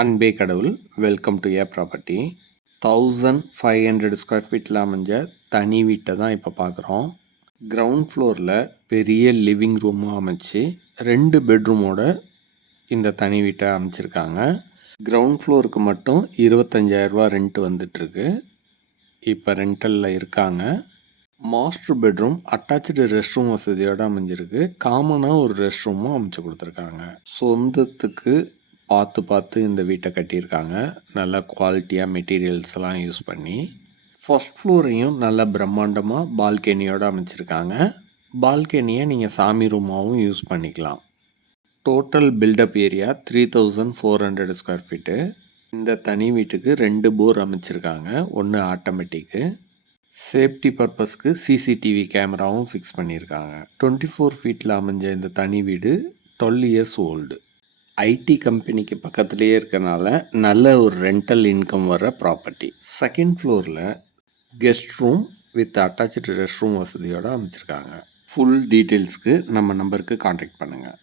அன்பே கடவுள். Welcome to a property. 1500 square ஃபீட்டில் அமைஞ்ச தனி வீட்டை தான் இப்போ பார்க்குறோம். கிரவுண்ட் ஃப்ளோரில் பெரிய லிவிங் ரூமும் அமைச்சு 2 பெட்ரூமோட இந்த தனி வீட்டை அமைச்சிருக்காங்க. கிரவுண்ட் ஃப்ளோருக்கு மட்டும் 25,000 ரூபா ரெண்ட் வந்துட்டுருக்கு. இப்போ ரெண்டலில் இருக்காங்க. Master bedroom attach restroom வசதியோடு அமைஞ்சிருக்கு. காமனாக ஒரு ரெஸ்ட் ரூமும் அமைச்சு கொடுத்துருக்காங்க. சொந்தத்துக்கு பார்த்து இந்த வீட்டை கட்டியிருக்காங்க. நல்ல குவாலிட்டியாக மெட்டீரியல்ஸ்லாம் யூஸ் பண்ணி. ஃபர்ஸ்ட் ஃப்ளோரையும் நல்ல பிரம்மாண்டமாக பால்கனியோடு அமைச்சிருக்காங்க. பால்கனியை நீங்கள் சாமி ரூமாகவும் யூஸ் பண்ணிக்கலாம். Total build up area 3400 square feet. இந்த தனி வீட்டுக்கு 2 போர் அமைச்சிருக்காங்க. ஒன்று ஆட்டோமேட்டிக்கு. சேஃப்டி பர்பஸ்க்கு சிசிடிவி கேமராவும் ஃபிக்ஸ் பண்ணியிருக்காங்க. 24 ஃபீட்டில் அமைஞ்ச இந்த தனி வீடு 12 இயர்ஸ் ஓல்டு. ஐடி கம்பெனிக்கு பக்கத்துலேயே இருக்கனால நல்ல ஒரு ரெண்டல் இன்கம் வர ப்ராப்பர்ட்டி. செகண்ட் ஃப்ளோரில் guest room with attach restroom வசதியோடு அமைச்சிருக்காங்க. ஃபுல் டீட்டெயில்ஸ்க்கு நம்ம நம்பருக்கு கான்டாக்ட் பண்ணுங்கள்.